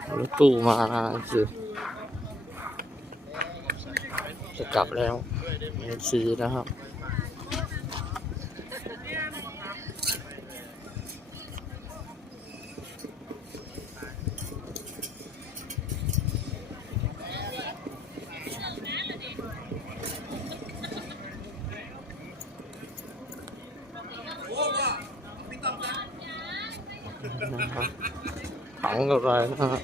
รถตู้มาสิจะกลับแล้วซีนะครับถังอะไรนะฮะ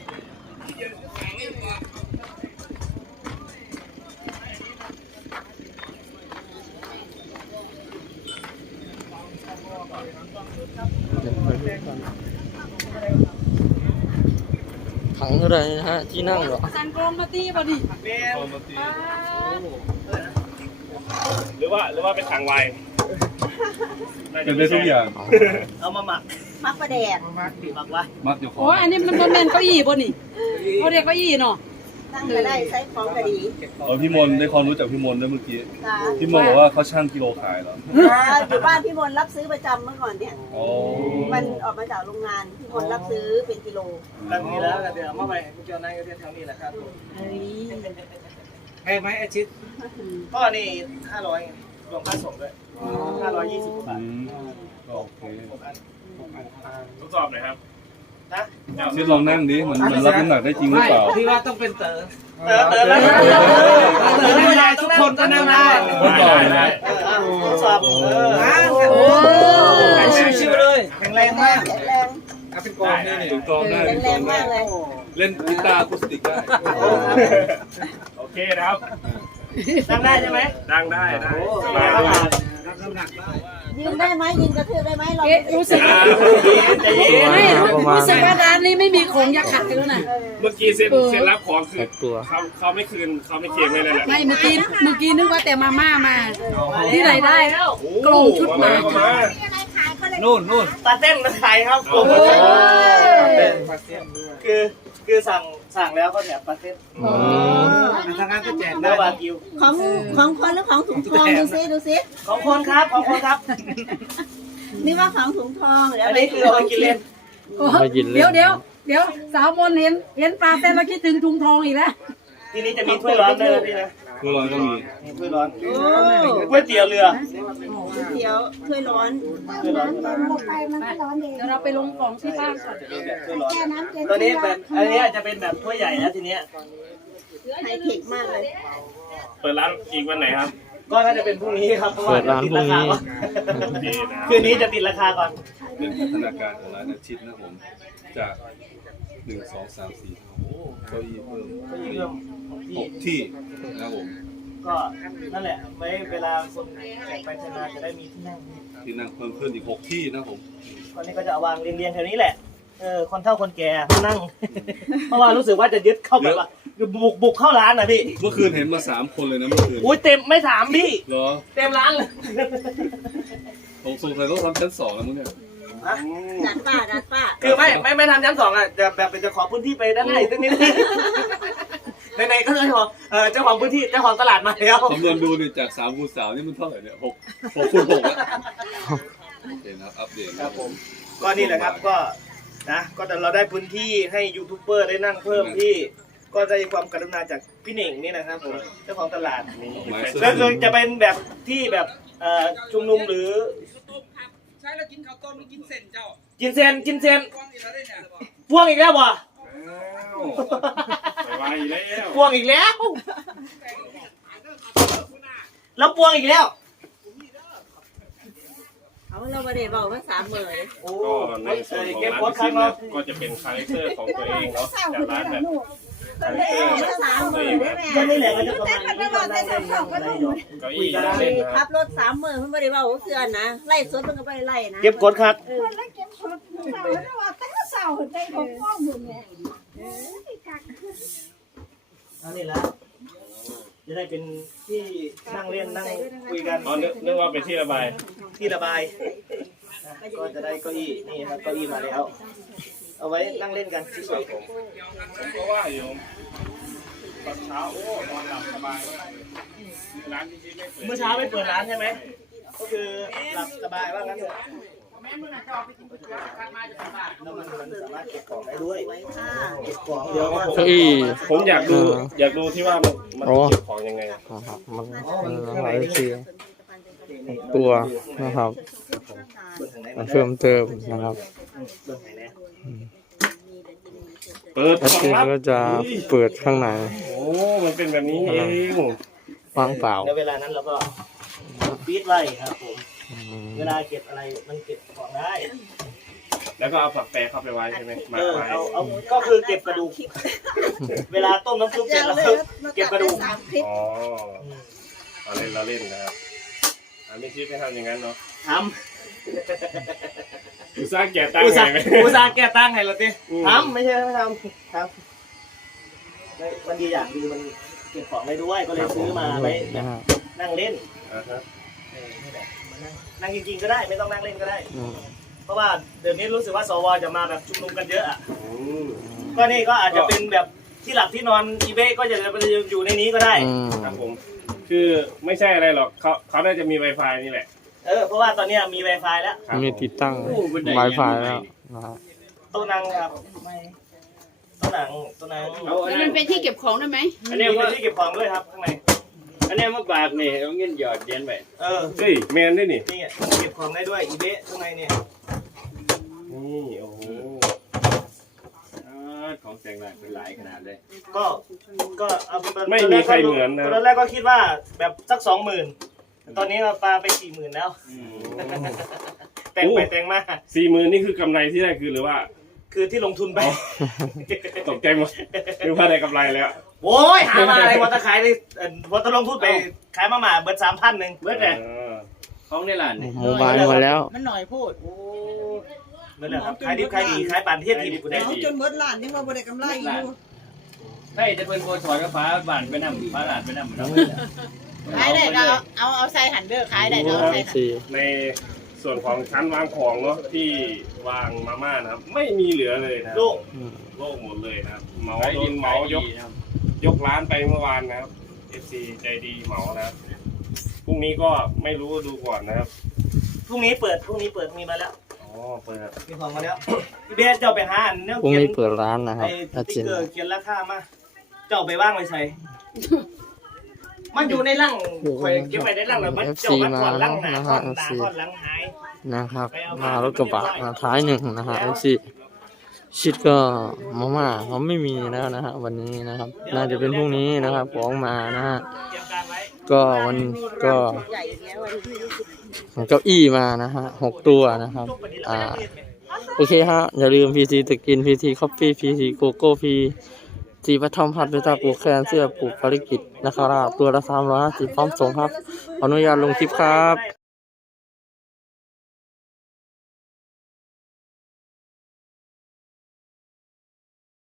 ถังอะไรนะฮะที่นั่งเหรอสันกรมมาตีบ่ดิหรือว่าเป็นถังไวน์เป็นได้ทุกอย่างเอามาหมักประแดดหมักไว้มัดอยู่ของโอ้อันนี้มันแมนเก้าอี้บ่นี่เขาเรียกเก้าอี้เนาะนั่งก็ได้ใช้ของก็ดีพี่มนได้ความรู้จากพี่มนด้วยเมื่อกี้พี่มนบอกว่าเขาช่างกิโลขายเหรออยู่บ้านพี่มนรับซื้อประจำเมื่อก่อนเนี่ยมันออกมาจากโรงงานพี่มนรับซื้อเป็นกิโลตั้งนี้แล้วเดี๋ยวมาใหม่เจ้านายก็จะแถวนี้แหละครับแพงไหมอาชิตก็นี่500รวมค่าส่งด้วย520 บาทโอเคทดสอบหน่อยครับชิดลองนั่งดิมันรับน้ำหนักได้จริงหรือเปล่าพี่ว่าต้องเป็นเต๋อแล้วนั่งได้ทุกคนก็นั่งได้ทดสอบชิวๆเลยแข็งแรงมากแข็งแรงเป็นกองนี่ถูกต้องได้แข็งแรงมากเลยเล่นกีตาร์อะคูสติกได้โอเคนะครับนั่งได้ใช่ไหมนั่งได้สบายรับน้ำหนักได้ยืนได้ไหมยืนกระทืบได้ไหมเรารู้สึกไม่รู้สึกว่าร้านนี้ไม่มีของอยากขายแล้วนะเมื่อกี้เซ็นรับของคือเขาไม่คืนเขาไม่เคลมเลยแหละไม่เมื่อกี้นึกว่าแต่มาม่ามาที่ไหนได้กลงชุดมานู่นปลาเต้นมาขายครับคือสั่งแล้วก็แถมปลาเต้นทางงานก็แจกได้บากิวของคนหรือของถุงทองดูซิของคนครับนี่ว่าของถุงทองอันนี้คือเอาไปกินเล่นเดี๋ยวสาวมนเห็นปลาเต้นแล้วคิดถึงถุงทองอีกแล้วทีนี้จะมีถ้วยร้อนด้วยนะพี่นะถ้วยร้อนก็มีถ้วยร้อนก๋วยเตี๋ยวเรือก๋วยเตี๋ยวถ้วยร้อนเดี๋ยวเราไปลงของที่บ้านก่อนตัวนี้แบบอันนี้อาจจะเป็นแบบถ้วยใหญ่นะทีเนี้ยไฮเทคมากเลยเปิดร้านอีกวันไหนครับก็น่าจะเป็นพรุ่งนี้ครับเพราะว่าเปิดร้านพรุ่งนี้คืนนี้จะติดราคาก่อนเรื่องพัฒนาการของร้านอาชิตนะผมจาก1 2 3 4เก้าอี้เพิ่ม6 ที่นะผมก็นั่นแหละไว้เวลาคนไปทำงานจะได้มีที่นั่งเพิ่มขึ้นอีก6 ที่นะผมตอนนี้ก็จะวางเรียงแถวนี้แหละคนเฒ่าคนแก่นั่งเพราะว่ารู้สึกว่าจะยึดเข้าไปว่าบุกเข้าร้านนะพี่เมื่อคืนเห็นมา3 คนเลยนะเมื่อคืนอุ้ยเต็มไม่3พี่เหรอเต็มร้านเลยผมสงสัยต้องทำชั้น2แล้วมั้งเนี่ยดัดป้าคือไม่ทำชั้น2อ่ะจะแบบเป็นจะขอพื้นที่ไปด้านในสักนิดในก็เลยบอกเจ้าของพื้นที่เจ้าของตลาดมาแล้วคำนวณดูเนี่ยจาก3 คูณ 3นี่มันเท่าไหร่เนี่ย6 คูณ 6แล้วเห็นครับอัปเดตครับผมก็นี่แหละครับก็นะก็เราได้พื้นที่ให้ยูทูบเบอร์ได้นั่งเพิ่มที่ก็ได้ความกรุณาจากพี่เหน่งนี่นะครับผมเจ้าของตลาดแล้วจะเป็นแบบที่แบบชุมนุมหรือใช่แล้วกินข้าวต้มหรือกินเส้นเจ้ากินเส้นพ่วงอีกแล้ววะพ่วงอีกแล้วแล้วพ่วงอีกแล้วเราไม่ได้บอกว่า30,000เลยก็ในส่วนของร้านซิมนะก็จะเป็นคาแรคเตอร์ของตัวเองเนาะจากร้านแบบคาแรคเตอร์ตัวเองไม่แหละมันจะประมาณนี้เก้าอี้เล่นนะขับรถ30,000มันไม่ได้ว่าเสื้อนะไล่สดมันก็ไปไล่นะเก็บกดครับอันนี้ละจะได้เป็นที่นั่งเล่นนั่งคุยกันนึกว่าเป็นที่ระบายก็จะได้เก้าอี้นี่ครับเก้าอี้มาแล้วเอาไว้นั่งเล่นกันที่สวนผมเพราะว่าอยู่ตอนเช้าโอ้นอนหลับสบายร้านจริงๆไม่เปิดเมื่อเช้าไม่เปิดร้านใช่ไหมก็คือหลับสบายว่างั้นเถอะแล้วมันสามารถเก็บของได้ด้วยไว้ค่ะเก็บของเดี๋ยวเก้าอี้ผมอยากดูที่ว่ามันโอ้เก็บของยังไงนะครับมันหลายสีตัวนะครับเบื้องทางไหนมันเพิ่มเติมนะครับเบื้องไหนเนี่ยเปิดแล้วคือก็จะเปิดข้างในโอ้มันเป็นแบบนี้เองว่างเปล่าในเวลานั้นเราก็ปิดไว้ครับผมอืมเวลาเก็บอะไรมันเก็บของได้แล้วก็เอาผักแปรเข้าไปไว้ใช่ไหมหมักไว้เอาก็คือเก็บกระดูก เวลาต้มน้ำซุปเสร็จแล้วก็เก็บกระดูกอ๋อเราเล่นนะครับไม่คิดไม่ทำอย่างนั้นเนาะทอุตส่าห์แก่ำตั้งไงไหมอุตส่าห์แก้ตั้งให้เราติทำไม่ใช่ไม่ทำครับมันดีอย่างคือมันเก็บของได้ด้วยก็เลยซื้อมาไว้แบนะบฮะนั่งเล่นอ่าฮะนี่แหละมานั่งจริงๆก็ได้ไม่ต้องนั่งเล่นก็ได้อืมเพราะว่าเดี๋ยวนี้รู้สึกว่าสวจะมาแบบชุมนุมกันเยอะอ่ะอืมก็นี่ก็อาจจะเป็นแบบที่หลับที่นอนอีเบ้ก็จะอยู่ในนี้ก็ได้อืมครับผมคือไม่ใช่อะไรหรอกเขาน่าจะมี Wi-Fi นี่แหละเพราะว่าตอนนี้มี Wi-Fi แล้วครับมีติดตั้ง Wi-Fi แล้วนะครับโต๊ะนั่งครับโต๊ะนั่งแล้วมันเป็นที่เก็บของได้ไหมอันนี้เป็นที่เก็บของด้วยครับข้างในอันนี้มาบากนี่เอาเงินหยอดเหรียญไปเฮ้ยแมนด้วยนี่นี่เก็บของได้ด้วยอีเบ้ข้างในเนี่ยนี่โอ้โหของแต่งหน้าเป็นหลายขนาดเลยก็เอาตอนไม่มีใครเหมือนนะตอนแรกก็คิดว่าแบบสัก20,000ตอนนี้เราปาไป40,000แล้ว แต่งไปแต่งมา 40,000นี่คือกำไรที่ได้คือหรือว่าคือที่ลงทุนไปตกใจหมดนึกว่าได้กำไรแล้วโอ้ยหามาอะไรวอตะขายเลยวอตะลงทุนไปขายมาหมาเบิด3,000นึงเบิดเลยของในร้านนี่โมบายหมดแล้วมันหน่อยพูดนั่นแหละครับขายดิบขายดีขายปั่นเทียบทีมกูได้เอาจนเบิดล้านยังว่าบ่ได้กำไรอยู่ให้จะเป็นโคชอยกับฟ้าบ้านไปนำฟ้าหลานไปนำเนาะขายได้ก็เอาใส่หันเด้อขายได้ก็เอาใส่หันสี่ในส่วนของชั้นวางของเนาะที่วางมาม่านะครับ ไม่มีเหลือเลยนะลูกอืมโล่งหมดเลยนะครับเหมาขายโดดีนเหขามายยดีกนะครับยกร้านไปเมื่อวานนะครับ FC ใจดีเหมานะครับพรุ่งนี้ก็ไม่รู้ดูก่อนนะครับพรุ่งนี้เปิดมีมาแล้วอ๋อเปิดมีของมาแล้วพี่เบสเจ้าไปหาอันเนี่ยพรุ่งเขียนี้นเปิดร้านนะครับไอ้อาสจิติ๊กนเกอร์เขียนราคามาเจ้าไปว่างไว้ใส่มันอยู่ในร่างข่อยเก็บไว้ในร่างแล้วมันเจ้ามันก่อนร่างหนาก่อนหนาก่อนหลังหายนะครับ มารถกระบะมาท้ายหนึ่งนะฮะสี่ชิดก็มาม่าเขาไม่มีแล้วนะฮะวันนี้นะครับ น่าจะเป็นพรุ่งนี้นะครับของมานะฮะเตรียมการไว้ก็วันก็ใหญ่อย่างเงี้ยวันที่เก้าอี้มานะฮะ6 ตัวนะครับลูกปฏิเราไม่ได้เทศไหมโอเคฮะ อย่าลืม PT ตะกิน PT Coffee PT Gogo PT ปฐมพัฒน์ไปตาปูแคนเสื้อปูภารกิจนะครับตัวละ350พร้อมส่งครับขออนุญาตลงคลิปครับ